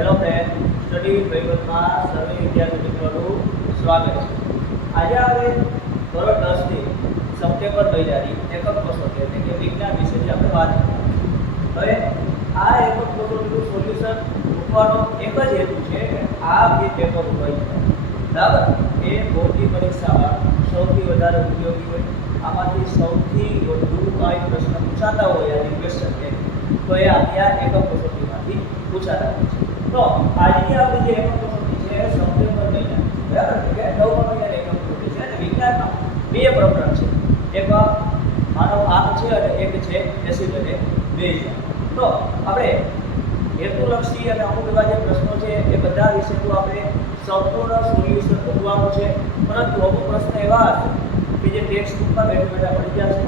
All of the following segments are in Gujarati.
હેલો ફ્રેન્ડ, સ્ટડી વિભાગમાં સર્વે વિદ્યાર્થી મિત્રોનું સ્વાગત છે. આજે આપણે ધોરણ 10 ની સપ્ટેમ્બર મહિનાની એકમ કસોટી એટલે કે વિજ્ઞાન વિષયની આપણે વાત કરીશું. હવે આ એકમ કસોટીનું સોલ્યુશન મૂકવાનો એક જ હેતુ છે કે આ જે પેપર હોય બરાબર એ બોર્ડની પરીક્ષામાં સૌથી વધારે ઉપયોગી હોય. આમાંથી સૌથી વધુ કોઈ પ્રશ્ન પૂછાતા હોય આ ક્વેશ્ચન છે તો એ આપણી એકમ કસોટીમાંથી પૂછાતા હોય છે. તો આજની આપણી જે એકમ કસોટી છે એ સપ્ટેમ્બર મહિના બરાબર કે 9મા મહિનાની એકમ કસોટી છે અને વિજ્ઞાનમાં બે પ્રકરણ છે. એક માનવ આંખ છે અને એક છે એસિડ અને બેઝ. તો આપણે હેતુલક્ષી અને અમુક એવા જે પ્રશ્નો છે એ બધા વિષયનું આપણે સંપૂર્ણ સોલ્યુશન મૂકવાનું છે. પરંતુ અમુક પ્રશ્ન એવા હશે કે જે ટેક્સ્ટ બુકમાં બેઠા બેઠા મળી જશે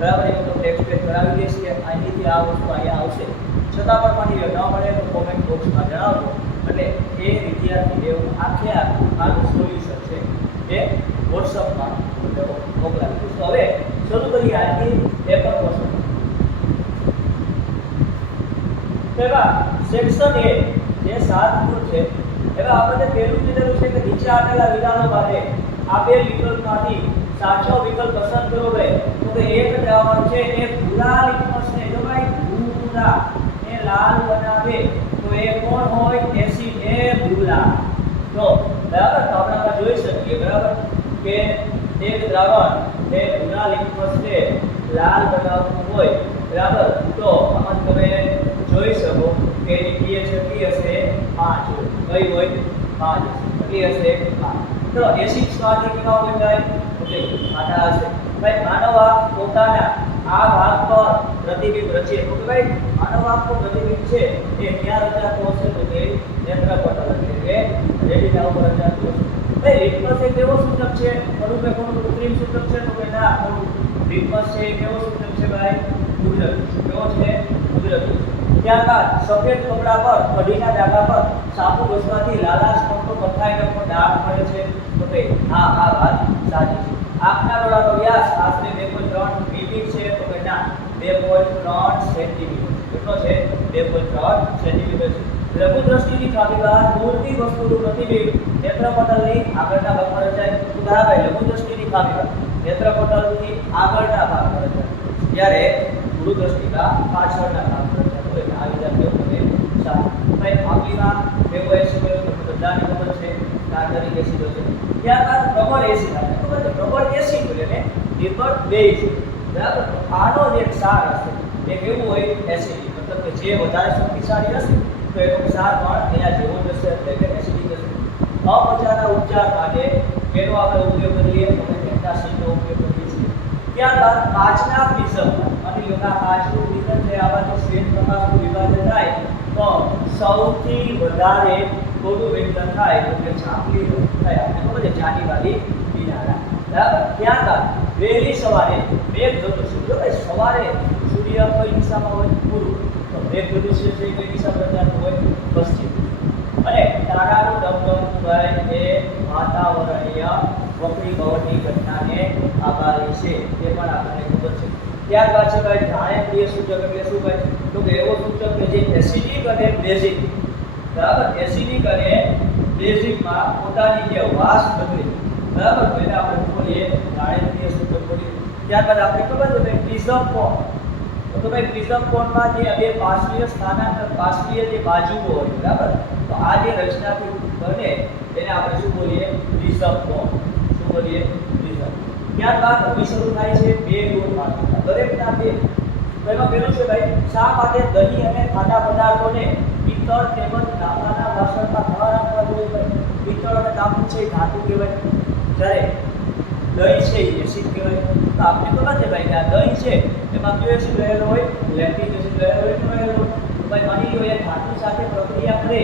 બરાબર. એ તો ટેક્સ્ટ પેજ કરાવી દઈશું અહીંથી આ વસ્તુ અહીંયા આવશે. છતાં પણ માની ન મળે તો કોમેન્ટ બોક્સમાં જણાવજો એટલે એ વિદ્યાર્થીને આખે આનું સોલ્યુશન છે એ વોટ્સઅપમાં મોકલાવી દઈશું. હવે શરૂ કરીએ આજની એકમ કસોટી. એવા સેક્શન એ જે 7 ગુણ છે એવા આપણે પહેલું કીધેલું છે કે નીચે આપેલા વિધાનો માટે આપેલ વિકલ્પમાંથી સાચો વિકલ્પ પસંદ કરો ભાઈ. તો કે એક જવાબ છે એ ભૂરા લિટમસને જો ભાઈ ભૂરા ને લાલ બનાવે તો એ કોણ હોય? એસિડ એ ભૂરા. તો બરાબર તો આપણે જોઈ શકીએ બરાબર કે એક દ્રાવણ એ ભૂરા લિટમસને લાલ બનાવવું હોય બરાબર તો આમાં તમે જોઈ શકો કે એની pH કેટલી હશે? 5. કઈ હોય? 5. કેટલી હશે? 5. તો એસિડ સ્વાદ કેવા હોય ભાઈ? એટલે ખાટા હશે ભાઈ. માનવ આંખ પોતાના આ ભાગ પર પ્રતિબિંબ રચે તો ભાઈ માનવ આંખનું પ્રતિબિંબ છે એ ક્યાં રચાતો હશે? તો કે નેત્રપટલ એટલે કે રેટિના ઉપર રચાતો હશે. ભાઈ લિટમસ એક એવો સૂચક છે ખરું કે ખોટું? કૃત્રિમ સૂચક છે તો કે ના ખોટું. લિટમસ છે એક એવો સૂચક છે ભાઈ કુદરતી. કેવો છે? કુદરતી. ત્યારબાદ સફેદ કપડા પર કઢીના ડાઘા પર સાબુ ઘસવાથી લાલાશ પડતો કથાઈને પણ ડાઘ મળે છે તો કે આ વાત સાચી છે. આંખના ડોળાનો વ્યાસ આશરે 2.3 મીમી છે તો કે ના 2.3 સેન્ટીમીટર. કેટલો છે? 2.3 સેન્ટીમીટર છે. લઘુ દ્રષ્ટિની ખામી બહાર દૂરની વસ્તુનું પ્રતિબિંબ નેત્રપટલની આગળના ભાગમાં રચાય તો બરાબર. લઘુ દ્રષ્ટિની ખામી બહાર નેત્રપટલની આગળના ભાગમાં રચાય જ્યારે દૂર દ્રષ્ટિના પાછળના ભાગમાં રચાય. આ વિધાન કેવું છે? સાચું. ભાઈ આગળના બેવો એસિડ તો બધાની ખબર છે કાર્બનિક એસિડ છે. ત્યારબાદ પ્રબળ એસિડ આવે તો કે પ્રબળ એસિડ એટલે નિર્બળ બેઝ બરાબર. આનો જે ક્ષાર હશે એ કેવું હોય? એસિડિક. મતલબ કે જે વધારે શક્તિશાળી હશે તો એનો ક્ષાર પણ એના જેવો જ હશે એટલે કે એસિડિક હશે. અપચાના ઉપચાર માટે એનો આપણે ઉપયોગ કરીએ તો કે એન્ટાસિડનો ઉપયોગ કરીએ છીએ. ત્યારબાદ કાચના પ્રિઝમ અને યોગા કાચનું પ્રિઝમ છે આમાં જો શ્વેત પ્રકાશનું વિભાજન થાય તો સૌથી વધારે થોડું વિઘટન થાય તો કે છાપલી થાય. આપણે ખબર છે જાનીવાળી કિનારા બરાબર. ત્યારબાદ વહેલી સવારે મેઘધનુષ્ય જો ભાઈ સવારે સૂર્ય કઈ દિશામાં હોય? પૂર્વ. તો મેઘધનુષ્ય છે કઈ દિશામાં રચાતું હોય? પશ્ચિમ. અને તારાનું ધમધમતું ભાઈ એ વાતાવરણીય વક્રીભવનની ઘટનાને આભારી છે એ પણ આપણને ખબર છે. ત્યારબાદ છે ભાઈ ધારણીય સૂચક એટલે શું ભાઈ? તો કે એવો સૂચક કે જે એસિડિક અને બેઝિક બરાબર. એસિડિક અને બેઝિકમાં પોતાની જે વાસ બદલે બરાબર તો એને આપણે બોલીએ ધારણીય સૂચક બોલીએ. ત્યારબાદ આપણે ખબર છે ભાઈ પ્રિઝમ કોણ તો ભાઈ પ્રિઝમ કોણમાં જે બે પાર્શ્વીય સ્થાનાંતર પાર્શ્વીય જે બાજુઓ હોય બરાબર તો આ જે રચનાથી બને એને આપણે શું બોલીએ? પ્રિઝમ કોણ. શું બોલીએ? પ્રિઝમ. ત્યારબાદ હવે શરૂ થાય છે બે ગુણ માત્રા દરેકના બે. એમાં પેલું છે ભાઈ શા માટે દહીં અને ખાટા પદાર્થોને પિત્તળ તેમજ તાંબાના વાસણમાં ન રાખવા જોઈએ? પિત્તળ અને તાંબુ છે ધાતુ કહેવાય જ્યારે દહીં છે એ એસિડ કહેવાય. તો આપણે ખબર છે ભાઈ કે આ દહીં છે એમાં કયો એસિડ રહેલો હોય? લેક્ટિક એસિડ રહેલો હોય. ભાઈ માની લો એ ધાતુ સાથે પ્રક્રિયા કરે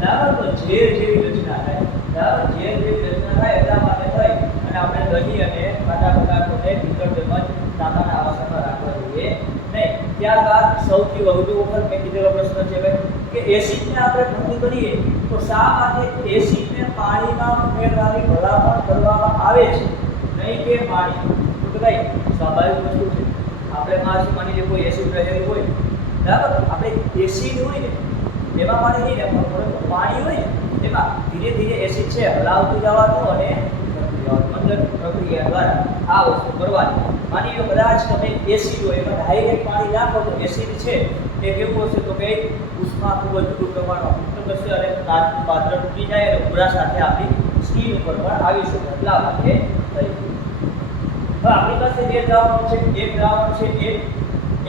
બરાબર તો ઝેર જેવી રચના થાય બરાબર. ઝેર જેવી રચના થાય એટલા માટે થઈ અને આપણે દહીં અને ખાટા પદાર્થોને પિત્તળ તેમજ તાંબાના વાસણમાં રાખવા જોઈએ નહીં. ત્યારબાદ સૌથી વધુ વખત મેં કીધેલો પ્રશ્ન છે ભાઈ કે એસિડને આપણે ભંગ કરીએ તો શા માટે એસિડને પાણીમાં ઉમેરવાની ભલામણ કરવામાં આવે છે નહીં કે પાણી? તો ભાઈ સ્વાભાવિક વસ્તુ છે. આપણે માની લે કોઈ એસિડ રહેલું હોય બરાબર. આપણે એસિડ હોય ને એમાં પાણી નહીં ને, પરંતુ પાણી હોય ને એમાં ધીરે ધીરે એસિડ છે હલાવતું જવાનું અને અંદર પ્રક્રિયા દ્વારા આ વસ્તુ કરવાની. માની લો કદાચ તમે એસિડ હોય એમાં ડાયરેક્ટ પાણી નાખો તો એસિડ છે એ કેવું હશે તો કે ઉષ્મા ખૂબ જ વધુ પ્રમાણમાં મુક્ત કરશે અને કાચનું પાત્ર તૂટી જાય અને ઉભરા સાથે આપણી સ્કિન ઉપર પણ આવી શકે. એટલા માટે થઈ ગયું. હવે આપણી પાસે બે દ્રાવણો છે, એક દ્રાવણ છે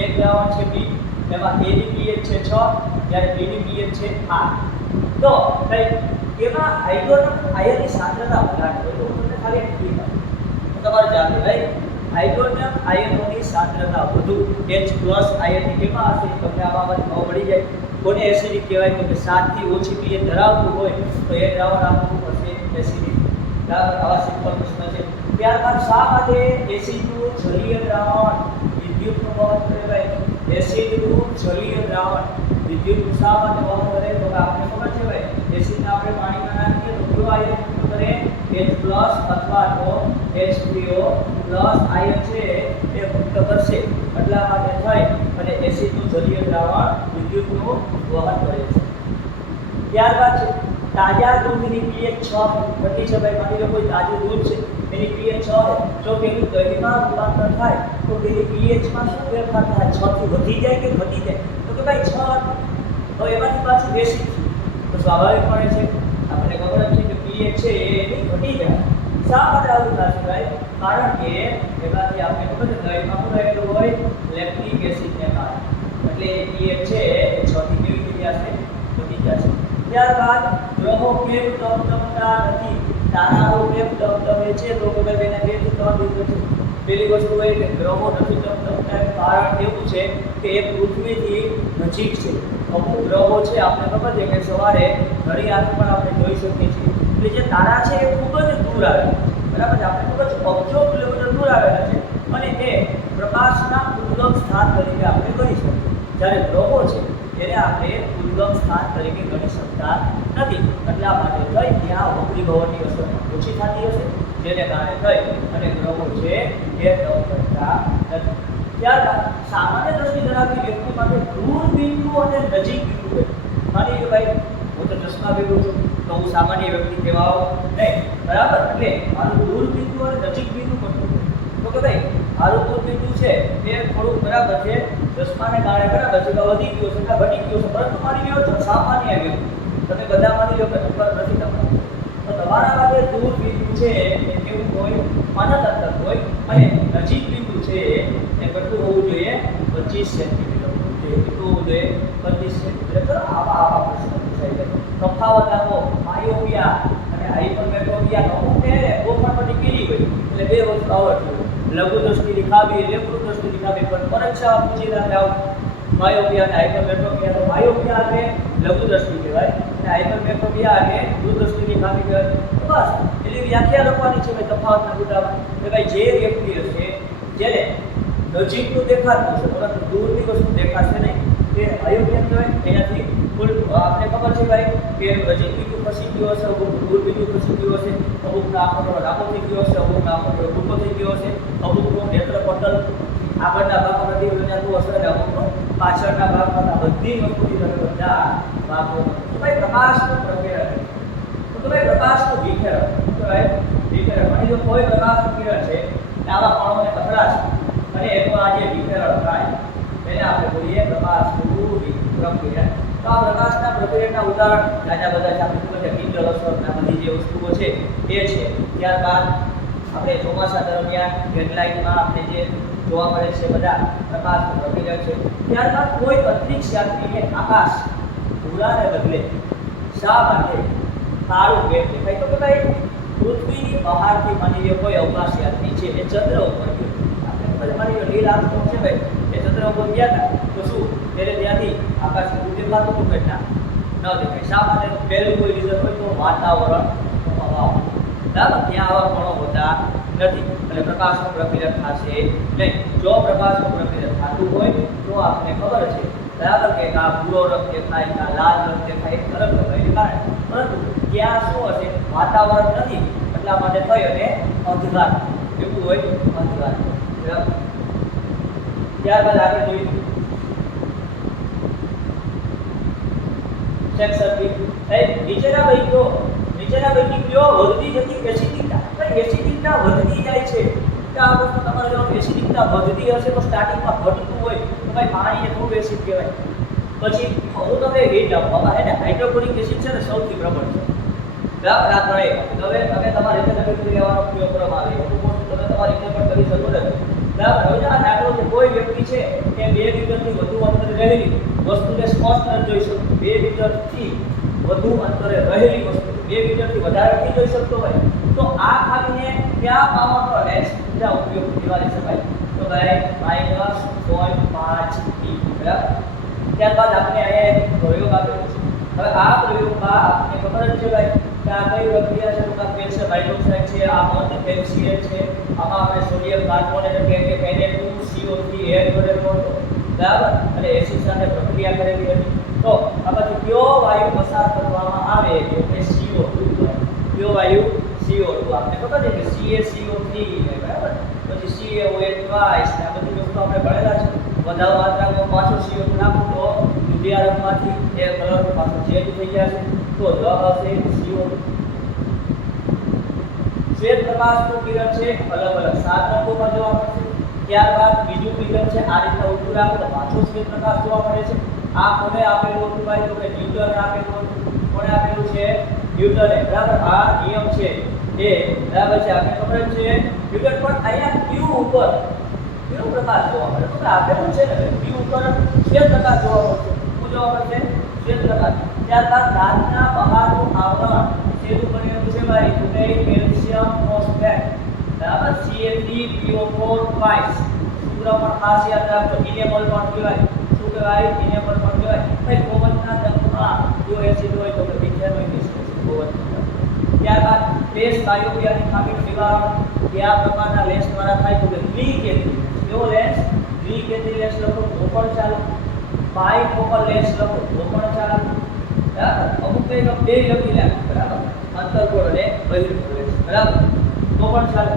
એક દ્રાવણ છે બી, એમાં A ની pH છે 6 જ્યારે B ની pH છે 8. તો એમાં હાઇડ્રોજન આયનની સાંદ્રતા વધારે હોય તો તમને ખાલી એક ક્લિક તમારે જાતે રાઈટ હાઇડ્રોજન આયનોની સાંદ્રતા વધુ H+ આયનની કેમાં હશે તમને આ બાબત ખબર પડી જાય. કોને એસિડિક કહેવાય તો કે 7 થી ઓછી pH ધરાવતું હોય તો એ દ્રાવણ આપવું પડશે એસિડિક. બરાબર, આવા સિમ્પલ પ્રશ્ન છે. ત્યારબાદ શા માટે એસિડનું જલીય દ્રાવણ વિદ્યુતનું વહન કરે? એસિડનું જલીય દ્રાવણ વિદ્યુતનું શા માટે વહન કરે તો આપણે ખબર છે ભાઈ એસિડને આપણે પાણીમાં નાખીએ તો કયો આયન મુક્ત કરે? H+ અથવા તો H3O+ આયન છે એ મુક્ત કરશે. એટલા માટે થઈ અને એસિડનું જલીય દ્રાવણ વિદ્યુતનું વહન કરે છે. ત્યારબાદ છે તાજા દૂધની pH 6 ઘટી છે ભાઈ. માની લો કોઈ તાજું દૂધ છે એની pH 6 છે, જો તેનું દહીંમાં રૂપાંતર થાય તો તેની pH માં શું ફેરફાર થાય? 6 થી વધી જાય કે ઘટી જાય? તો કે ભાઈ 6. હવે એમાંથી પાછું એસિડ તો સ્વાભાવિકપણે છે આપણે ખબર છે કે pH છે એ ઘટી જાય. શા માટે આવું થશે ભાઈ? કારણ કે એમાંથી આપણે ખબર છે દહીંમાં શું રહેલું હોય? લેક્ટિક એસિડ ને કારણે. એટલે pH છે એ 6 થી કેવી થઈ જશે? ઘટી જશે. ત્યારબાદ ગ્રહો કેમ ટમટમતા નથી? તારાઓ કેમ ટમટમે છે? તો કે ભાઈ એના બે થી ત્રણ રીતો છે. પહેલી વસ્તુ એ કે ગ્રહો નથી ટમટમતા કારણ એવું છે કે એ પૃથ્વીથી નજીક છે. અમુક ગ્રહો છે આપણે ખબર છે કે સવારે ઘણી આંખ પણ આપણે જોઈ શકીએ છીએ. એટલે જે તારા છે એ ખૂબ જ દૂર આવે બરાબર છે. આપણે ખબર છે અબજો કિલોમીટર દૂર આવેલા છે અને એ પ્રકાશના ઉદ્ગમ સ્થાન તરીકે આપણે ગણી શકીએ. જ્યારે ગ્રહો છે એને આપણે ઉદ્ગમ સ્થાન તરીકે ગણી શકતા નથી. એટલા માટે થઈ ત્યાં વક્રીભવનની અસર ઓછી થતી હશે જેને કારણે થઈ અને ગ્રહો છે એ ટમટમતા નથી. ત્યારબાદ સામાન્ય દ્રષ્ટિ ધરાવતી વ્યક્તિ માટે દૂર બિંદુ અને નજીક બિંદુ હોય. માની લો ભાઈ હું તો ચશ્મા પહેરું છું તો હું સામાન્ય વ્યક્તિ કહેવાઓ નહીં બરાબર. એટલે મારું દૂર બિંદુ અને નજીક બિંદુ પણ તો કે ભાઈ મારું દૂર બિંદુ છે એ થોડુંક બરાબર છે ચશ્માને કારણે બરાબર છે વધી ગયો છે ઘટી ગયો છે, પરંતુ માની લો છો સામાન્ય વ્યક્તિ તમે બધા માની લો કે નંબર નથી તમારો તો તમારા માટે દૂર બિંદુ છે એ કેવું હોય? અનંત હોય અને નજીક બિંદુ છે એ કેટલું હોવું જોઈએ? 25 સેન્ટીમીટર હોવું જોઈએ. કેટલું હોવું જોઈએ? 25 સેન્ટીમીટર. આવા પ્રશ્નો પૂછાય છે. તફાવત આપો માયોપિયા અને હાઇપરમેટ્રોપિયા અમુક ને ગોઠવણી કેવી હોય એટલે બે વસ્તુ આવડતી હોય. લઘુ દ્રષ્ટિ દેખાવી રેખરૂપ દ્રષ્ટિ દેખાવી પણ પરીક્ષામાં પૂછી ના જાવ માયોપિયા અને હાઇપરમેટ્રોપિયા. તો માયોપિયા એટલે લઘુ દ્રષ્ટિ કહેવાય અને હાઇપરમેટ્રોપિયા એટલે દૂર દ્રષ્ટિ દેખાવી કહેવાય. બસ એની વ્યાખ્યા લખવાની છે ભાઈ તફાવતના મુદ્દામાં કે ભાઈ જે વ્યક્તિ હશે જેને નજીકનું દેખાતું હશે પરંતુ દૂરની વસ્તુ દેખાશે નહીં તે અયોગ્ય કહેવાય. એનાથી આપણે ખબર છે ભાઈ કે નજીક બિંદુ ખસી ગયો હશે, અમુક દૂર બિંદુ ખસી ગયો હશે, અમુકનો આંખો લાંબો થઈ ગયો હશે, અમુકનો આંખો ટૂંકો થઈ ગયો હશે, અમુકનો નેત્રપટલ આગળના ભાગમાં નથી બન્યાતું હશે અને અમુકનો પાછળના ભાગમાં. બધી વસ્તુથી તમે બધા ભાગો ભાઈ પ્રકાશનું પ્રકિરણ તો ભાઈ પ્રકાશનું વિખેરણ કહેવાય. વિખેરણ માની લો કોઈ પ્રકાશનું કિરણ છે આવા કણોને અથડાશે અને એનું આ જે વિખેરણ થાય એને આપણે બોલીએ પ્રકાશનું પ્રકિરણ. તો આ પ્રકાશના પ્રકિરણના ઉદાહરણ ઘણા બધા છે. આપણે ખબર છે કિંડલ અસરના બધી જે વસ્તુઓ છે એ છે. ત્યારબાદ આપણે ચોમાસા દરમિયાન હેડલાઇટમાં આપણે જે જોવા મળે છે બધા પ્રકાશનું પ્રકિરણ છે. ત્યારબાદ કોઈ અંતરિક્ષ યાત્રીને આકાશ ભૂરાને બદલે શા માટે કાળું કેમ દેખાય? તો કે ભાઈ પૃથ્વીની બહારથી માની લો કોઈ અવકાશ યાત્રી છે એ ચંદ્ર ઉપર ગયો. આપણે માની લો નીલ આર્મસ્ટ્રોંગ છે ભાઈ એ ચંદ્ર ઉપર ગયા હતા તો શું ત્યારે ત્યાંથી આકાશ ભૂરું દેખાતું હતું કે ના? ન દેખાય. શા માટે? પહેલું કોઈ રીઝન હોય તો વાતાવરણ બરાબર ત્યાં આવા કણો હોતા નથી અને પ્રકાશનું પ્રકિરણ થશે નહીં. જો પ્રકાશનું પ્રકિરણ થતું હોય તો આપણે ખબર છે બરાબર કે આ ભૂરો રંગ દેખાય આ લાલ રંગ દેખાય એક અલગ પ્રકારની કારણે, પરંતુ ત્યાં શું હશે? વાતાવરણ નથી એટલા માટે થઈ અને અંધકાર એવું હોય અંધકાર બરાબર. ત્યારબાદ આગળ જોઈએ સેક્શન બી નીચેના પૈકી કયો વધતી જતી એસિડિકતા ભાઈ એસિડિકતા વધતી જાય છે તો આ વસ્તુ તમારે જો એસિડિકતા વધતી હશે તો સ્ટાર્ટિંગમાં ઘટતું હોય તો ભાઈ પાણીને થોડું એસિડ કહેવાય પછી હું તમને હીટ આપવામાં હે ને હાઇડ્રોક્લોરિક એસિડ છે ને સૌથી પ્રબળ છે બરાબર આ ત્રણેય હવે તમે તમારી રીતે નક્કી કરી લેવાનો ઉપયોગ કરવામાં આવે એટલું મોટું તમે તમારી રીતે પણ કરી શકો ને બરાબર હવે આ દાખલો છે કોઈ વ્યક્તિ છે કે 2 મીટરથી વધુ અંતરે રહેલી વસ્તુને સ્પષ્ટ ન જોઈ શકે 2 મીટરથી વધુ અંતરે રહેલી વસ્તુ 2 મીટરથી વધારે નથી જોઈ શકતો હોય તો આ ખામીને કયા પાવરનો લેન્સના ઉપયોગથી નિવારી શકાય તો ભાઈ -0.5 ડી બરાબર ત્યારબાદ આપણે અહીંયા એક પ્રયોગ આપેલો છે હવે આ પ્રયોગમાં આપણે ખબર જ છે ભાઈ કે આ કઈ પ્રક્રિયા છે તો આ કેલ્શિયમ હાઇડ્રોક્સાઇડ છે આ બંધ HCl છે આમાં આપણે સોડિયમ કાર્બોનેટ એટલે કે Na2CO3 એડ કરેલો હતો બરાબર અને એસિડ સાથે પ્રક્રિયા કરેલી હતી તો આમાંથી કયો વાયુ પસાર કરવામાં આવે તો કે CO2 કયો વાયુ CO2 આપણે ખબર છે કે CaCO3 બરાબર પછી CaOH ટ્વાઇસ આ બધી વસ્તુ આપણે ભણેલા છે વધારે માત્રામાં પાછો CO2 નાખો તો દુધિયારકમાંથી એ કલર પાછો ચેન્જ થઈ જશે તો જવાબ આવશે CO2 શ્વેત પ્રકાશનું કિરણ છે અલગ અલગ 7 રંગોમાં જોવા મળશે ત્યારબાદ બીજું કિરણ છે આ રીતના ઉલટું રાખો તો પાછો શ્વેત પ્રકાશ જોવા મળે છે આ કોને આપેલું હતું ભાઈ તો કે ન્યૂટને આપેલું હતું કોને આપેલું છે ન્યૂટને બરાબર આ નિયમ છે એ બરાબર છે આપણે ખબર છે ન્યૂટન પણ અહીંયા Q ઉપર કેવો પ્રકાશ જોવા મળે તો કે આપેલું છે ને Q ઉપર શ્વેત પ્રકાશ જોવા મળશે શું જોવા મળશે શ્વેત પ્રકાશ ત્યારબાદ દાંતના બહારનું આવરણ શેનું બનેલું છે ભાઈ તો કે કેલ્શિયમ ફોસ્ફેટ બરાબર Ca3PO4 ટ્વાઇસ સૂત્ર પણ ખાસ યાદ રાખો ઇનેબલ પણ કહેવાય શું કહેવાય ઇનેબલ પણ કહેવાય ભાઈ ગોવંશના દંતમાં જો એસિડ હોય તો કે મિથેનોઇક એસિડ ગોવંશ ત્યારબાદ લેસ બાયોપિયાની ખામીનું નિવારણ કયા પ્રકારના લેન્સ દ્વારા થાય તો કે દ્વિકેન્દ્રી કેવો લેન્સ દ્વિકેન્દ્રી લેન્સ લખો તો પણ ચાલે બાયફોકલ લેન્સ લખો તો પણ ચાલે બરાબર અમુક કઈ બે લખી લે બરાબર અંતર્ગોળ અને બહિર્ગોળ લેન્સ બરાબર તો પણ ચાલે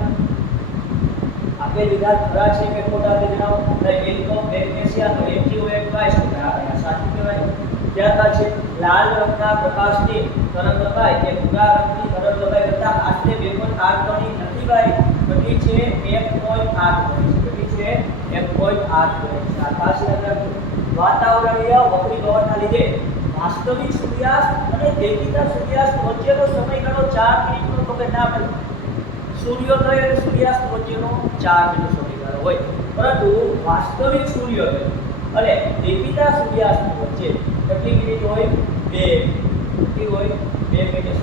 આપે લીધા ખરા છે કે ખોટા તે જણાવો ઇન્કમ મેગ્નેશિયા તો MgOH ટ્વાઇસ તો આ સાચું કહેવાય ત્યારબાદ છે લાલ રંગના પ્રકાશની તરંગલંબાઈ એ ભૂરા રંગની તરંગલંબાઈ કરતાં આશરે 2.8 ગણી નથી ભાઈ કેટલી છે 1.8 ગણી કેટલી છે 1.8 ગણી આ ખાસ યાદ રાખો વાતાવરણીય વક્રીભવનના લીધે વાસ્તવિક સૂર્યાસ્ત અને દેખીતા સૂર્યાસ્ત વચ્ચેનો સમયગાળો 4 મિનિટનો તો કે ના ભાઈ સૂર્યોદય અને સૂર્યાસ્ત વચ્ચેનો 4 મિનિટનો સમયગાળો હોય પરંતુ વાસ્તવિક સૂર્યોદય અને દેખીતા સૂર્યાસ્ત વચ્ચે કેટલી મિનિટ હોય 2 કેટલી હોય 2 મિનિટ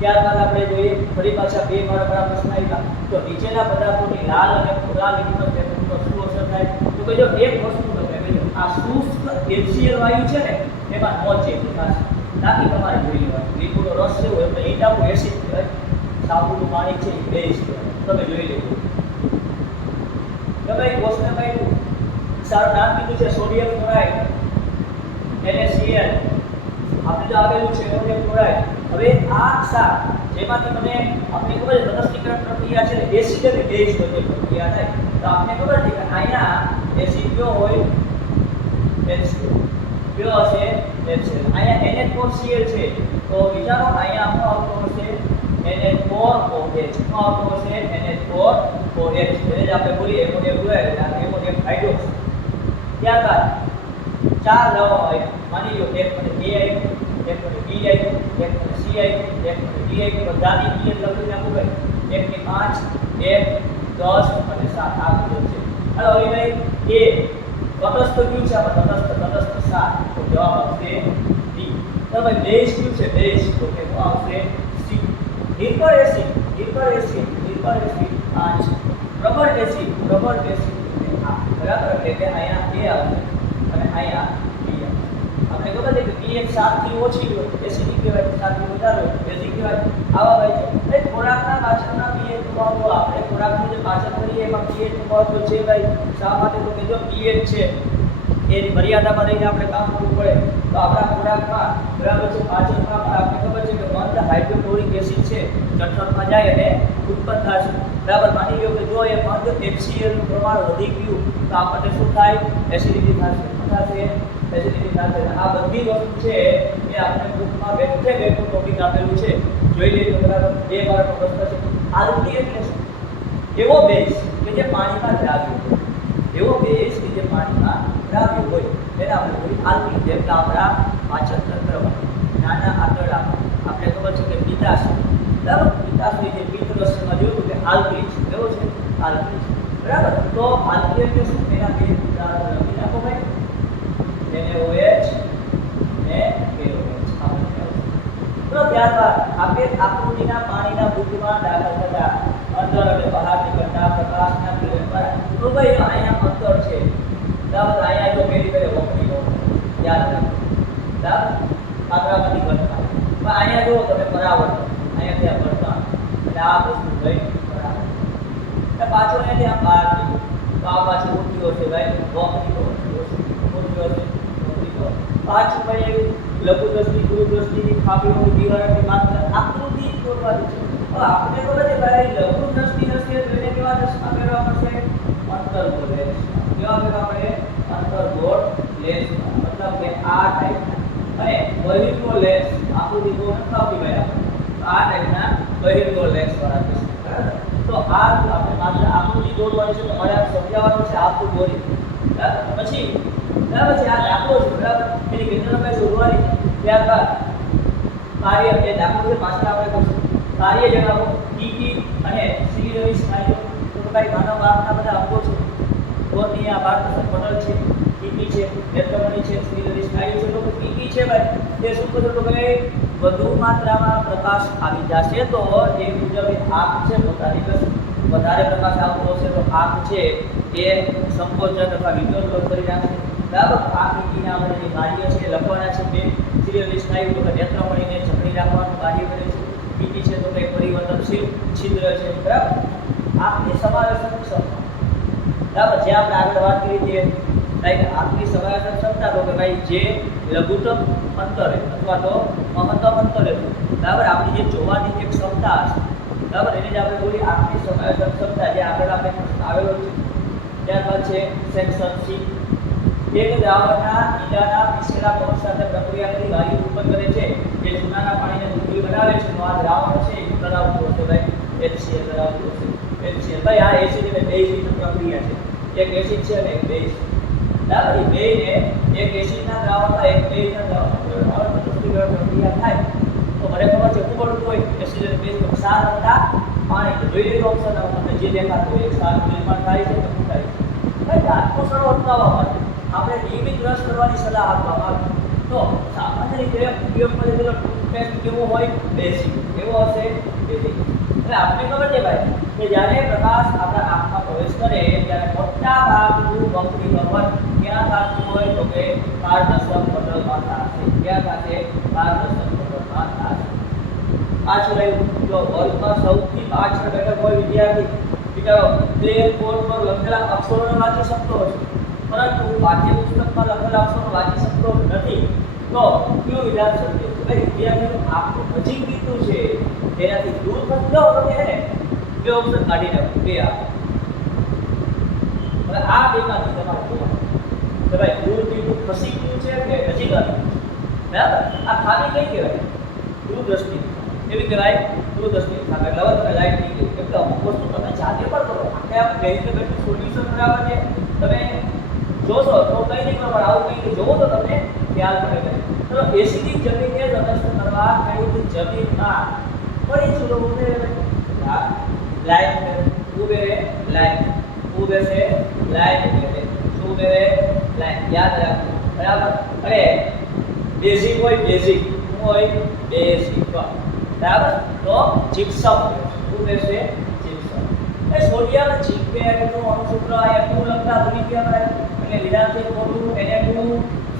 ત્યારબાદ આપણે જોઈએ ફરી પાછા બે મારા પ્રશ્ન આવ્યા તો નીચેના પદાર્થોની લાલ અને ભૂરા લીટીનો ટેમ્પરેચર શું અસર થાય તો કે જો એક વસ્તુ તમે આ શુષ્ક HCl વાયુ છે ને એમાં નો ચેન્જ થશે બાકી તમારે જોઈ લેવાનું લીંબુનો રસ છે હોય તો ઈટાનું એસિડ કહેવાય સાબુનું પાણી છે એ બેઝ કહેવાય તમે જોઈ લેજો તમે ક્વેશ્ચન કર્યું સારું નામ કીધું છે સોડિયમ ક્લોરાઇડ NaCl આપણે જો આવેલું છે સોડિયમ ક્લોરાઇડ હવે આ ક્ષાર જેમાંથી મને આપણે ખબર છે તટસ્થીકરણ પ્રક્રિયા છે એસિડ અને બેઝ વચ્ચે પ્રક્રિયા થાય તો આપણે ખબર છે કે અહીંયા એસિડ કયો હોય HCl કયો હશે HCl અહીંયા NH4Cl છે તો વિચારો અહીંયા આપણો આવતો હશે NH4OH નો આવતો હશે NH4OH એટલે જ આપણે બોલીએ એમોનિયમ ક્લોરાઇડ એટલે એમોનિયમ હાઇડ્રોક્સાઇડ ત્યારબાદ ચાર દવાઓ હોય માની લો એક મને A આવ્યું એક મને B આવ્યું એક મને C આવ્યું એક મને D આવ્યું બધાની પીએચ લખી નાખું ભાઈ 1 ની 5 1 10 અને 7 આ બધું છે હાલો હવે ભાઈ A તટસ્થ ક્યુ છે આપણે તટસ્થ 7 તો જવાબ આવશે D તો ભાઈ બેઝ ક્યુ છે બેઝ તો કે આવશે C નિર્ભર એસિડ 5 રબર એસિડ આ બરાબર એટલે કે અહીંયા A આવશે અને અહીંયા B આવશે આપણે ખબર છે કે pH 7 થી ઓછી હોય એસિડિક કહેવાય 7 થી વધારે હોય બેઝિક કહેવાય આવા હોય છે એ ખોરાકના પાચનના pH નું મહત્વ આપણે ખોરાકનું જે પાચન કરીએ એમાં pH નું મહત્વ છે ભાઈ શા માટે તો કે જો pH છે એની મર્યાદામાં રહીને આપણે કામ કરવું પડે તો આપણા ખોરાકમાં બરાબર છે પાચનમાં પણ આપણે ખબર છે કે મંદ હાઇડ્રોક્લોરિક એસિડ છે જઠરમાં જાય અને ઉત્પન્ન થશે બરાબર માની લો કે જો એ મંદ HCl નું પ્રમાણ વધી ગયું તો આપણને શું થાય એસિડિટી થશે એસિડિટી સાથે આ બધી વસ્તુ છે એ આપણે બુકમાં બેઠે બેઠું ટોપિક આપેલું છે, જોઈ લેજો બરાબર. 2 માર્કનો પ્રશ્ન છે. આલ્કલી એટલે શું? એવો બેઝ કે જે પાણીમાં દ્રાવ્ય હોય, એવો બેઝ કે જે પાણીમાં દ્રાવ્ય હોય એને આપણે બોલી આલ્કલી. જેમ કે આપણા પાચન તંત્રમાં નાના આંતરડામાં આપણે ખબર છે કે પિત્તાશય, બરાબર, પિત્તાશય જે પિત્તરસમાં જોયું કે આલ્કલી છે, કેવો છે? આલ્કલી છે, બરાબર. તો આલ્કલી એટલે શું? એના બે ઉદાહરણ લખી નાખો ભાઈ, NaOH ને KOH. તો ત્યારબાદ આપણે આકૃતિના પાણીના બુકમાં દાખલ થતા અંદર અને બહાર નીકળતા પ્રકાશના કિરણ પર, તો ભાઈ અહીંયા અંતર છે, બરાબર. અહીંયા જો મેરી કરે વપરી લો, યાદ રાખો, બરાબર. પાત્રામાંથી ઘટના, પણ અહીંયા જો તમે પરાવર્તન, અહીંયા ત્યાં ઘટના, એટલે આ વસ્તુ ગઈ પરાવર્તન, એટલે પાછો અહીંયાથી આમ બહાર નીકળ્યું, તો આ પાછી ઉઠ્યો છે ભાઈ વપરી લો, ઉઠ્યો છે પાછું ભાઈ લઘુ દ્રષ્ટિ, ગુરુ દ્રષ્ટિની ખામીઓની દિવાળની માત્ર આકૃતિ દોરવાની છે. હવે આપણે ખબર છે ભાઈ લઘુ દ્રષ્ટિ હશે તો એને કેવા ચશ્મા પહેરવા પડશે? અંતર્ગોળ લેન્સ. કેવા પહેરવા પડે? અંતર્ગોળ લેન્સ, મતલબ કે આ ટાઈપના. અને બહિર્ગોળ લેન્સ આકૃતિ તો નથી આવતી ભાઈ આપણે, આ ટાઈપના બહિર્ગોળ લેન્સ વાળા ચશ્મા, બરાબર. તો આ આપણે માત્ર આકૃતિ દોરવાની છે, તમારે સમજાવવાનું છે આકૃતિ દોરી, બરાબર. પછી બરાબર છે, આ દાખલો છે, બરાબર. એની કેન્દ્રમાં શોધવાની. ત્યારબાદ કાર્ય, એ દાખલો છે પાછળ આપણે કરશું. કાર્ય જણાવો. ટીકી અને સિલિન્ડરી સ્નાયુઓ, તો ભાઈ માનવ આંખના બધા અંગો છે. કોર્નિયા, બારકોડ પટલ છે, ટીકી છે, નેત્રમણી છે, સિલિન્ડરી સ્નાયુ છે. તો ટીકી છે ભાઈ એ શું કરે? તો ભાઈ વધુ માત્રામાં પ્રકાશ આવી જશે તો એ મુજબ આંખ છે પોતાની વધારે પ્રકાશ આવતો હશે તો આંખ છે એ સંકોચન અથવા વિકલ્પ કરી નાખશે, બરાબર. આ ટીકીના આપણે જે કાર્ય છે લખવાના છે બે સિલિન્ડરી સ્નાયુ, તો નેત્રમણીને જકડી રાખવાનું કાર્ય કરે છે. ટીકી છે તો કંઈક પરિવર્તનશીલ છિદ્ર છે, બરાબર. આંખની સમાવેશક ક્ષમતા, બરાબર. જે આપણે આગળ વાત કરી હતી લાઈક આંખની સમાવેશક ક્ષમતા, તો કે ભાઈ જે લઘુત્તમ અંતરે અથવા તો મહત્તમ અંતરે, બરાબર, આપણી જે જોવાની જે ક્ષમતા છે, બરાબર, એને જ આપણે બોલી આંખની સમાવેશક ક્ષમતા, જે આગળ આપણે આવેલો છે. ત્યારબાદ છે સેક્શન સી. એક દ્રાવણના ઈંડાના પીસેલા પગ સાથે પ્રક્રિયા કરી વાયુ ઉત્પન્ન કરે છે, જે ચૂનાના પાણીને દૂધથી બનાવે છે. તો આ દ્રાવણ છે એ ધરાવતું હશે ભાઈ HCl ધરાવતું હશે. HCl ભાઈ આ એસિડ અને બેઝની પ્રક્રિયા છે, એક એસિડ છે અને એક બેઝ, બરાબર. એ બેને એક એસિડના દ્રાવણમાં એક બેઝના દ્રાવણમાં પ્રક્રિયા થાય તો મને ખબર છે ખૂબ પડતું હોય એસિડ અને બેઝ ક્ષાર વત્તા પાણી. તો જોઈ લેજો ઓપ્શન તમને જે દેખાતું હોય ક્ષારનું નિર્માણ થાય છે કે શું થાય છે. ભાઈ દાંતનો સડો અટકાવવા માટે આપણે નિયમિત બ્રશ કરવાની સલાહ આપવામાં આવે. તો સામાન્ય રીતે ઉપયોગમાં લીધેલો ટૂથપેસ્ટ કેવો હોય? બેઝિક. કેવો હશે? બેઝિક. એટલે આપણે ખબર છે ભાઈ કે જ્યારે પ્રકાશ આપણા આંખમાં પ્રવેશ કરે ત્યારે મોટા ભાગનું વક્રી કવર ક્યાં થતું હોય? તો કે પારદર્શક પટલમાં થશે. ક્યાં થશે? પારદર્શક પટલમાં થશે. પાછળ જો વર્ગમાં સૌથી પાછળ બેઠક હોય વિદ્યાર્થી, વિચારો બ્લેક બોર્ડ પર લખેલા અક્ષરોને વાંચી શકતો હશે, પરંતુ પાઠ્યપુસ્તકમાં લખેલા અક્ષરો વાંચી શકતો નથી. તો કયું વિધાન સત્ય છે? ભાઈ વિદ્યાર્થીનું આખું નજીક કીધું છે તેનાથી દૂર નથી જાઓ તમે એને બે ઓપ્શન કાઢી નાખો, બે આપો. હવે આ બેમાંથી તમારે જોવાનું કે ભાઈ દૂર કીધું ખસી ગયું છે કે નજીક આવ્યું છે, બરાબર. આ ખામી કઈ કહેવાય? દૂરદ્રષ્ટિ. એવી કહેવાય દૂરદ્રષ્ટિ ખામી. એટલે હવે તમે લાઈટ નહીં ગયું, કેમ કે અમુક વસ્તુ તમે જાતે પણ કરો. આપણે આમ બેસીને બેઠું સોલ્યુશન બરાબર છે તમે જોશો તો કઈ નહીં કરો, પણ આવું કંઈ જોવો તો તમને ખ્યાલ પડે. તો એસિડિક જમીનને તટસ્થ કરવા ખેડૂત જમીનમાં પડી ચૂલો ઉભે લાઈન ઉભે લાઈન ઉભે છે લાઈન ઉભે શું ઉભે લાઈન, યાદ રાખો, બરાબર. અરે બેઝિક હોય, બેઝિક શું હોય? બેઝિક, બરાબર. તો જીપ્સમ ઉભે છે જીપ્સમ. એ સોડિયમ જીપેટનું અણુસૂત્ર આ ટુ લખતા ભૂલી ગયા એટલે વિધાન છે ખોટું, Na2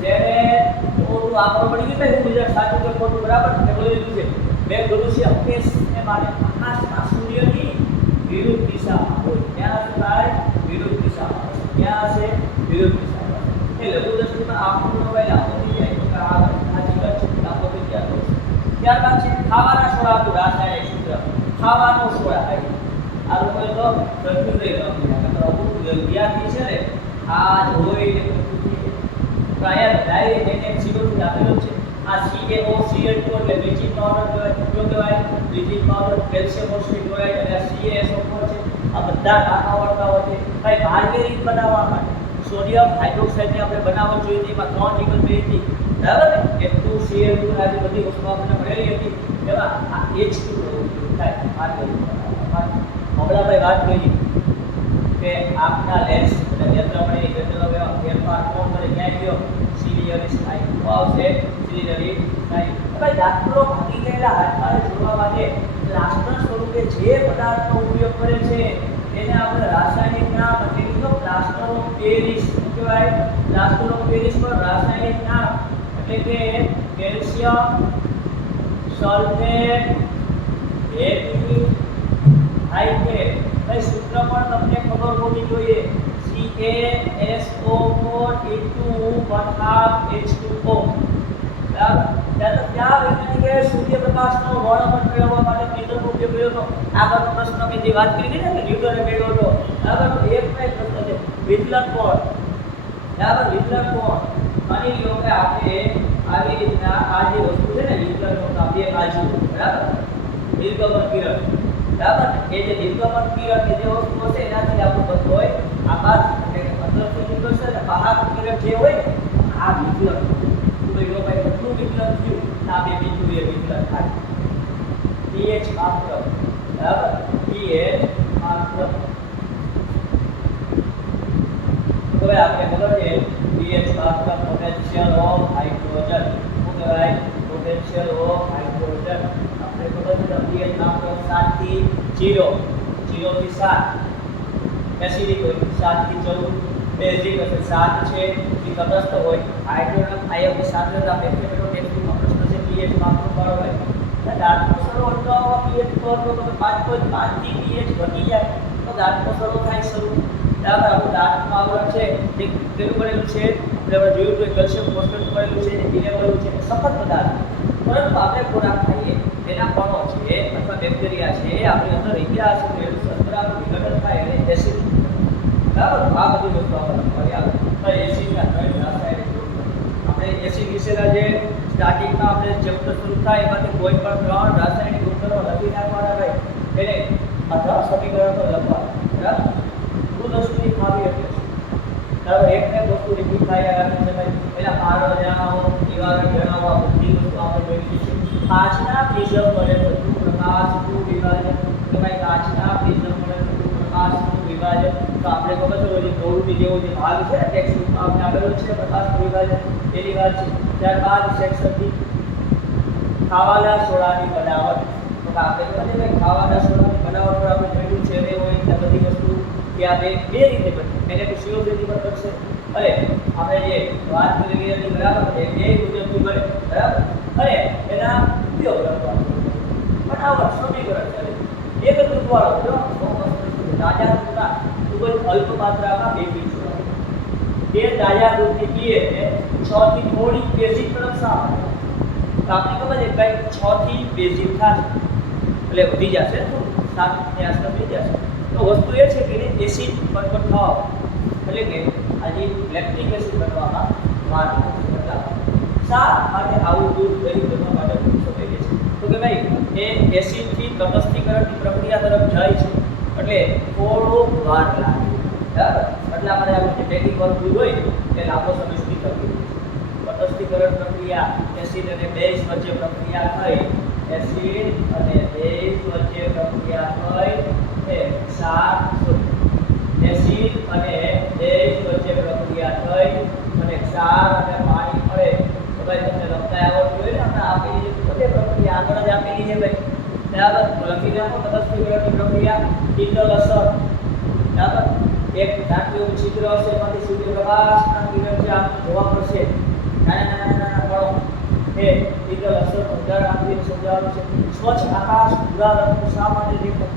Za2 આંકડો પડી ગયો. હું બીજા સાચું કે ખોટું, બરાબર, મેં બોલી દીધું છે. મેં કીધું છે અવકાશને માટે આકાશમાં સૂર્યની વિરુદ્ધ દિશામાં હોય. ક્યાં હશે ભાઈ? વિરુદ્ધ દિશામાં હશે. ક્યાં હશે? વિરુદ્ધ દિશામાં. એ લઘુ દ્રષ્ટિમાં આંકડો ભાઈ લાંબો થઈ જાય તો આ જીવન છે લાંબો થઈ જતો હશે. ત્યારબાદ છે ખાવાના સોડાનું રાસાયણિક સૂત્ર. ખાવાનો સોડા ભાઈ આ લોકોએ તો કન્ફ્યુઝ થઈ ગયું. અમુક વિદ્યાર્થી છે ને આ જોઈને તો અહીંયા ડાયરેક્ટ NaCO2 આપેલો છે. આ CaOCl2 એટલે બ્લીચિંગ પાવડર કહેવાય, બ્લીચિંગ પાવડર કેલ્શિયમ ઓક્સાઇડ કહેવાય, અને આ CaSO4 છે. આ બધા નાના છે. ભાઈ બહારની રીત બનાવવા માટે સોડિયમ હાઇડ્રોક્સાઇડ ની આપણે બનાવવા જોઈએ, એમાં 3 નિકલ મળી હતી, બરાબર ને? F2Cl2 આ જે બધી વસ્તુ આપણને મળેલી હતી, એમાં આ H2 થાય. હમણાં વાત કરી કે આપના લેન્સ અને નેત્રમણીની જટિલતામાં ફેરફાર કોણ કરે, ક્યાં ગયો? સિલિયરી સ્નાયુ આવશે, સિલિયરી સ્નાયુ. ભાઈ દાખલો ભાગી ગયેલા હાડકાને જોડવા માટે પ્લાસ્ટર સ્વરૂપે જે પદાર્થનો ઉપયોગ કરે છે એને આપણે રાસાયણિક નામ એટલે કે પ્લાસ્ટર ઓફ પેરિસ કહેવાય. પ્લાસ્ટર ઓફ પેરિસ પર રાસાયણિક નામ એટલે કે કેલ્શિયમ સલ્ફેટ એટી હાઇડ્રેટ. ભાઈ સૂત્ર પણ તમને ખબર હોવી જોઈએ, CaSO4 1/2H2O. ત્યાં વૈજ્ઞાનિકે સૂર્યપ્રકાશનો વર્ણપટ મેળવવા માટે પ્રિઝમનો ઉપયોગ કર્યો હતો. આગળનો પ્રશ્ન મેં જે વાત કરી ને કે ન્યૂટને મેળવ્યો હતો, બરાબર? એક પ્રશ્ન છે વિચલન કોણ, બરાબર? વિચલન કોણ. માની લો કે આપણે આવી રીતના આ જે વસ્તુ છે ને વિચલન કોણ, બે બાજુ, બરાબર? નિર્ગમન કિરણ, બરાબર? એ જે નિર્ગમન કિરણ કે જે વસ્તુ છે એનાથી આપણું બધું હોય આકાશ એટલે કે અંદરથી નીકળશે અને બહાર કિરણ જે હોય આ વિચલન. તો જો ભાઈ કેટલું વિચલન થયું, આ બે બિંદુ એ વિચલન થાય. pH માત્ર, બરાબર? pH માત્ર. તો હવે આપણે ખબર છે pH માત્ર પોટેન્શિયલ ઓફ હાઇડ્રોજન. શું કહેવાય? Potential of hydrogen. આપણે ખબર છે pH માત્ર 7 થી 0, 0 થી 7. એસિડિક હોય 7 થી 14, બેઝિક હશે 7 છે, જે તટસ્થ હોય. હાઇડ્રોજન આયનની સાંદ્રતા મેક્રોટેક્સમાં પ્રશ્ન છે pH માત્ર બરાબર. દાંતનો સરો અટકાવવા pH પર તો તમે 5.5 થી pH ઘટી જાય તો દાંતનો સરો થાય શરૂ. બરાબર? આપણું દાંતનું આવરણ છે તે કેવું બનેલું છે? આપણે જોયું તો કેલ્શિયમ ફોસ્ફેટ બનેલું છે, ઇલેવન છે, સખત પદાર્થ. પરંતુ આપણે ખોરાક ખાઈએ એના કણો છે અથવા બેક્ટેરિયા છે આપણી અંદર રહી ગયા છે, તો એનું શર્કરાનું વિઘટન થાય અને એસિડ, બરાબર? આ બધી વસ્તુ આપણને મળી આવે. તો એસિડના કઈ રાસાયણિક આપણે એસિડ વિશેના જે સ્ટાર્ટિંગમાં આપણે ચેપ્ટર શરૂ થાય એમાંથી કોઈ પણ 3 રાસાયણિક ગુણધર્મો લખી નાખવાના હોય એને અથવા સમીકરણ પર લખવાના, બરાબર? દૂધ વસ્તુની ખાવી એટલે બરાબર? એકને વસ્તુ રિપીટ થાય આવે છે. ભાઈ પહેલા કારણ જણાવો, નિવારણ જણાવો, આ બધી વસ્તુ આપણે જોઈ લઈશું. કાચના પ્રિઝમ વડે થતું પ્રકાશનું વિભાજન. તો ભાઈ કાચના પ્રિઝમ વડે થતું પ્રકાશનું વિભાજન તો આપણે ખબર છે જે પ્રવૃત્તિ જેવો જે ભાગ છે ને ટેક્સ્ટબુકમાં આપણે આપેલો છે પ્રકાશનું વિભાજન, એની વાત છે. ત્યારબાદ સેક્શન બી ખાવાના સોડાની બનાવટ. તો આપણે ખબર છે ભાઈ ખાવાના સોડાની બનાવટ પર આપણે જોયું છે એ હોય એટલે બધી વસ્તુ કે આ બે રીતે બને. એને તો સીઓઝેની પર બનશે અને આપણે જે વાત કરી રહ્યા છીએ, બરાબર? એ બે મુજબની બને, બરાબર? અને એના ઉપયોગ કરવાનો બનાવટ સમીકરણ છે એક જ દૂધવાળો જો તાજા દૂધના ખૂબ જ અલ્પ માત્રામાં બેઝિક સોડા. તે તાજા દૂધની પીએ એટલે 6 થી થોડી બેઝિક તરફ સામે તો આપણે ખબર છે ભાઈ 6 થી બેઝિક થશે એટલે વધી જશે, 7 ની આસપાસ થઈ જશે. તો વસ્તુ એ છે કે એસિડ કન્વર્ટ થવા એટલે કે આજે લેક્ટિક એસિડ બનવામાં વાર લાગે. શા માટે આવું દૂધ દહીં બનવા માટે સમય લે છે? તો કે ભાઈ એ એસિડથી તટસ્થીકરણની પ્રક્રિયા તરફ જાય છે એટલે થોડો વાર લાગે, બરાબર? એટલે આપણે આપણે જે પેકિંગ વાળું દૂધ હોય એ લાંબો સમય સુધી થતી તટસ્થીકરણ પ્રક્રિયા એસિડ અને બેઝ વચ્ચે પ્રક્રિયા થઈ, એસિડ અને બેઝ વચ્ચે પ્રક્રિયા થઈ એસિડ અને બેઝ વચ્ચે પ્રક્રિયા થઈ અને ક્ષાર અને પાણી મળે તો ભાઈ તમને લખતા આવડતું હોય ને આપણે આપેલી જે બધી પ્રક્રિયા આગળ જ આપેલી છે ભાઈ, બરાબર? તો લખી નાખો તટસ્થીકરણની પ્રક્રિયા કિંડલ અસર, બરાબર? એક નાનું છિદ્ર હશે એમાંથી સૂર્યપ્રકાશના કિરણ જે આપણને જોવા મળશે નાના કણો એ કિંડલ અસરનું ઉદાહરણ આપીને સમજાવવાનું છે. સ્વચ્છ આકાશ ભૂરા રંગનું શા માટે દેખાય?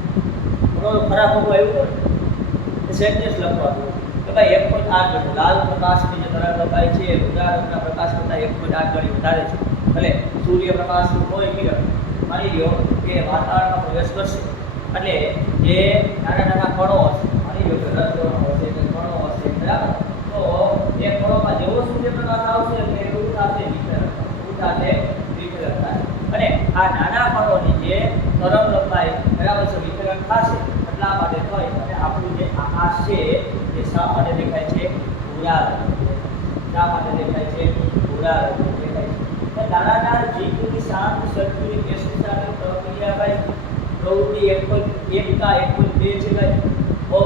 ખરાબ હોવું આવ્યું હોય સેન્ટેન્સ લખવાનું કે ભાઈ 1.8 ગણી લાલ પ્રકાશની જે તરંગલંબાઈ છે ભૂરા રંગના પ્રકાશ કરતાં 1.8 ગણી વધારે છે. એટલે સૂર્યપ્રકાશનું કોઈ કિરણ માની લો કે વાતાવરણમાં પ્રવેશ કરશે એટલે જે નાના કણો હશે, માની લો કે રજકણો હશે કે કણો હશે, બરાબર? તો એ કણોમાં જેવો સૂર્યપ્રકાશ આવશે એટલે એવું થશે વિતરણ થશે. અને આ નાના કણોની જે તરંગ લંબાઈ બરાબર છે વિતરણ થશે એટલા માટે થાય અને આપણું જે આકાશ છે એ શા માટે દેખાય છે? ભૂરા રંગનું. શા માટે દેખાય છે? ભૂરા રંગનું દેખાય છે. દાણાદાર જીવની શાંત સલ્ફ્યુરિક એસિડ સાથે પ્રક્રિયા ભાઈ પ્રવૃત્તિ 1.2 છે ભાઈ. બહુ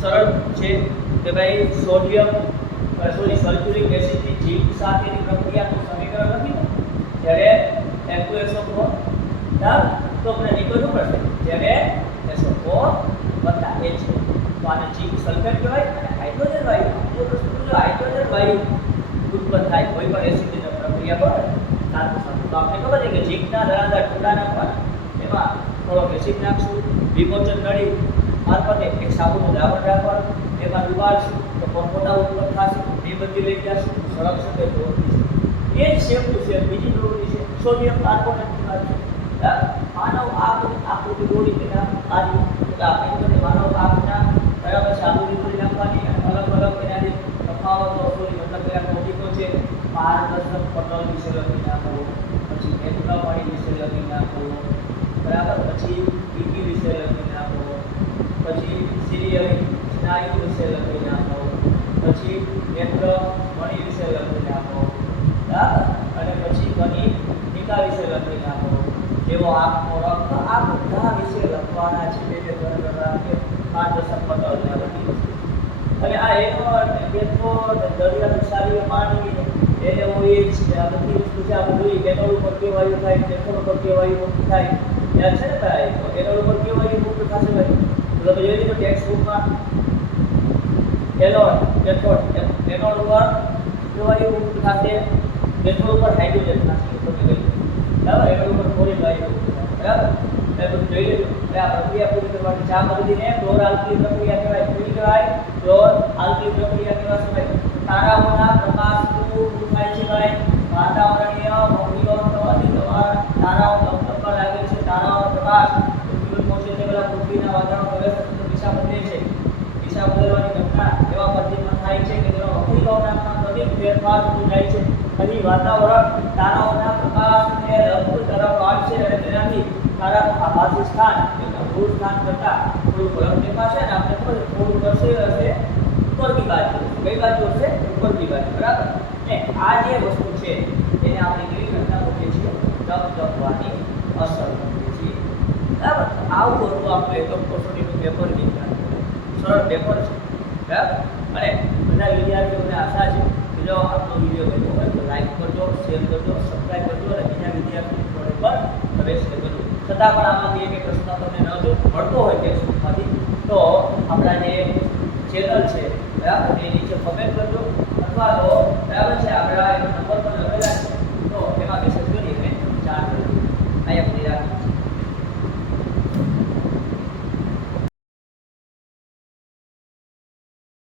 સરળ છે કે ભાઈ સલ્ફ્યુરિક એસિડની જીવ સાથેની પ્રક્રિયાનું સમીકરણ લખી દો. જ્યારે N2SO4 બરાબર તો આપણે નીકળવું પડશે જ્યારે SO4 વત્તા H તો આને જીવ સલ્ફેટ કહેવાય. અને હાઇડ્રોજન વાયુ જો પ્રશ્ન જો હાઇડ્રોજન વાયુ ઉત્પન્ન થાય કોઈ પણ એસિડની પ્રક્રિયા પર સારું તો આપણે ખબર છે કે ઝીંકના દાણાદાર ટુકડા નાખવાના એમાં થોડોક એસિડ નાખશું વિમોચન નળી મારફતે એક સાબુનું દ્રાવણ રાખવાનું એમાં ડુબાડશું તો પરપોટા ઉત્પન્ન થશે એ બધી લઈ જશું સળગશે તે પ્રવૃત્તિ છે. એ જ સેમ ટુ સેમ બીજી પ્રવૃત્તિ છે સોડિયમ કાર્બોનેટ છે. માનવ આકૃતિ દોરી તેના આદિ એટલે આપણે બધી માનવ આંખના બરાબર છે આકૃતિ દોરી નાખવાની અને અલગ અલગ એના જે તફાવતો સોરી મતલબ એના ટોપિકો છે પારદર્શક પટલ વિશે લખી નાખો પછી નેત્રમણી વિશે લખી નાખો બરાબર પછી પીટી વિશે લખી નાખો પછી સિરિયલી સ્નાયુ વિશે લખી નાખો પછી નેત્રમણી વિશે લખી નાખો બરાબર અને પછી કનિકા વિશે લખી નાખો જેવો આંખનો રંગ આ બધા વિશે લખવાના છે જે પારદર્શક પટલ ને બધી વસ્તુ. અને આ એનો બેઠો દરિયા વિશાલીય પાણી એને હોય છે આ બધી વસ્તુ છે આપણે જોઈએ કેનોલ ઉપર કેવાયું થાય કેથોડ ઉપર કેવાયું મુક્ત થાય યાદ છે ને ભાઈ તો કેનોલ ઉપર કેવાયું મુક્ત થશે ભાઈ તો તમે જોઈ લીધું ટેક્સ્ટ બુકમાં કેનોલ ઉપર કેવાયું મુક્ત થશે કેથોડ ઉપર હાઇડ્રોજન થશે તમે કહી બરાબર એના ઉપર ક્લોરીન વાયુ બરાબર એ બધું જોઈ લેજો. આ પ્રક્રિયા પૂરી કરવાની ચા પદ્ધતિને ક્લોર આલ્કલી પ્રક્રિયા કહેવાય. કેવી કહેવાય? ક્લોર આલ્કલી પ્રક્રિયા કહેવાય છે ભાઈ. તારાઓના પ્રકાશનું થાય છે ભાઈ વાતાવરણીય મોકલીઓ થવાથી તમારા તારાઓ ધબધબવા લાગે છે. તારાઓનો પ્રકાશ પૃથ્વી પહોંચે તે પહેલા પૃથ્વીના વાતાવરણ પ્રવેશ થતો દિશા બદલે છે. દિશા બદલવાની ઘટના એવા પદ્ધતિમાં થાય છે કે તેનો મોકલીઓના પ્રતિક ફેરફાર થતો જાય છે. અહીં વાતાવરણ તારાઓના પ્રકાશને રંગ તરફ વાળશે અને તેનાથી તારાનું આભાસી સ્થાન એટલે મૂળ સ્થાન કરતાં થોડું ગરમ દેખાશે અને આપણે ખબર થોડું કરશે હશે ઉપરની બાજુ. કઈ બાજુ હશે? ઉપરની બાજુ બરાબર. ને આ જે વસ્તુ છે એને આપણે કેવી ઘટના મૂકીએ છીએ? ધબધબવાની અસર મૂકીએ છીએ બરાબર. આવું હતું આપણું એકમ કસોટીનું પેપર વિજ્ઞાન સરળ પેપર છે બરાબર. અને બધા વિદ્યાર્થીઓને આશા છે કે જો આપણો વિડીયો ગમ્યો હોય તો લાઈક કરજો, શેર કરજો, સબસ્ક્રાઈબ કરજો અને બીજા વિદ્યાર્થીઓ જોડે પણ પ્રવેશ કરજો. છતાં પણ આમાંથી એક પ્રશ્ન તમને ન જો મળતો હોય ટેક્સ્ટબુકમાંથી તો આપણા જે ચેનલ છે બરાબર એ નીચે કમેન્ટ કરજો.